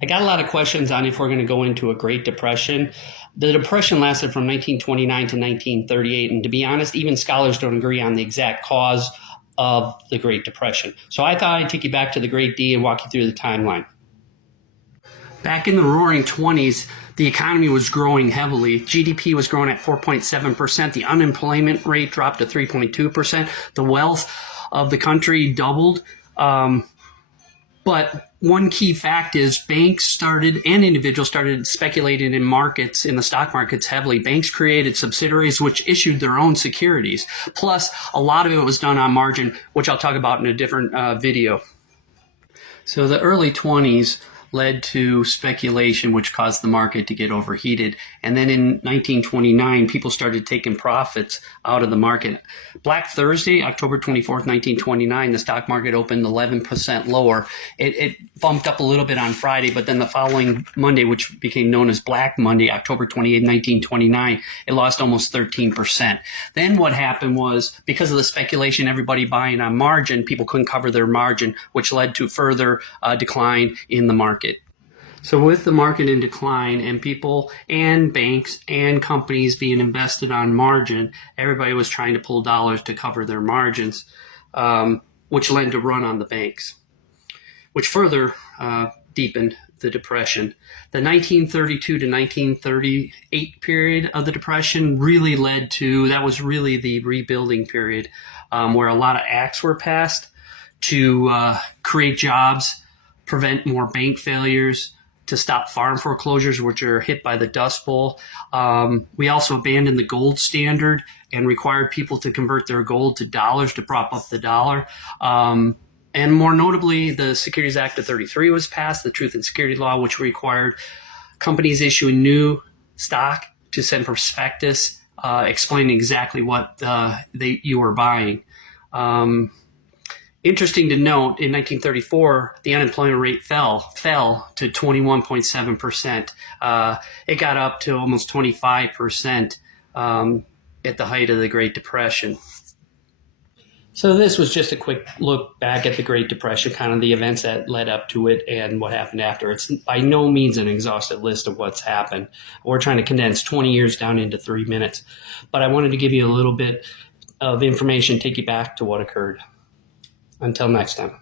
I got a lot of questions on if we're going to go into a Great Depression. The Depression lasted from 1929 to 1938, and to be honest, even scholars don't agree on the exact cause of the Great Depression. So I thought I'd take you back to the Great D and walk you through the timeline. Back in the roaring 20s, the economy was growing heavily. GDP was growing at 4.7%. The unemployment rate dropped to 3.2%. The wealth of the country doubled. But one key fact is banks started and individuals started speculating in markets, in the stock markets heavily. Banks created subsidiaries which issued their own securities. Plus, a lot of it was done on margin, which I'll talk about in a different video. So the early 20s led to speculation, which caused the market to get overheated. And then in 1929, people started taking profits out of the market. Black Thursday, October 24th, 1929, the stock market opened 11% lower. It bumped up a little bit on Friday, but then the following Monday, which became known as Black Monday, October 28th, 1929, it lost almost 13%. Then what happened was, because of the speculation, everybody buying on margin, people couldn't cover their margin, which led to further decline in the market. So with the market in decline and people and banks and companies being invested on margin, everybody was trying to pull dollars to cover their margins, which led to run on the banks, which further deepened the Depression. The 1932 to 1938 period of the Depression really led to, that was really the rebuilding period, where a lot of acts were passed to create jobs, prevent more bank failures, to stop farm foreclosures, which are hit by the Dust Bowl. We also abandoned the gold standard and required people to convert their gold to dollars to prop up the dollar. And more notably, the Securities Act of 33 was passed, the Truth in Security Law, which required companies issuing new stock to send prospectus explaining exactly what you were buying. Interesting to note, in 1934, the unemployment rate fell to 21.7%. It got up to almost 25% at the height of the Great Depression. So this was just a quick look back at the Great Depression, kind of the events that led up to it and what happened after. It's by no means an exhaustive list of what's happened. We're trying to condense 20 years down into 3 minutes. But I wanted to give you a little bit of information, take you back to what occurred. Until next time.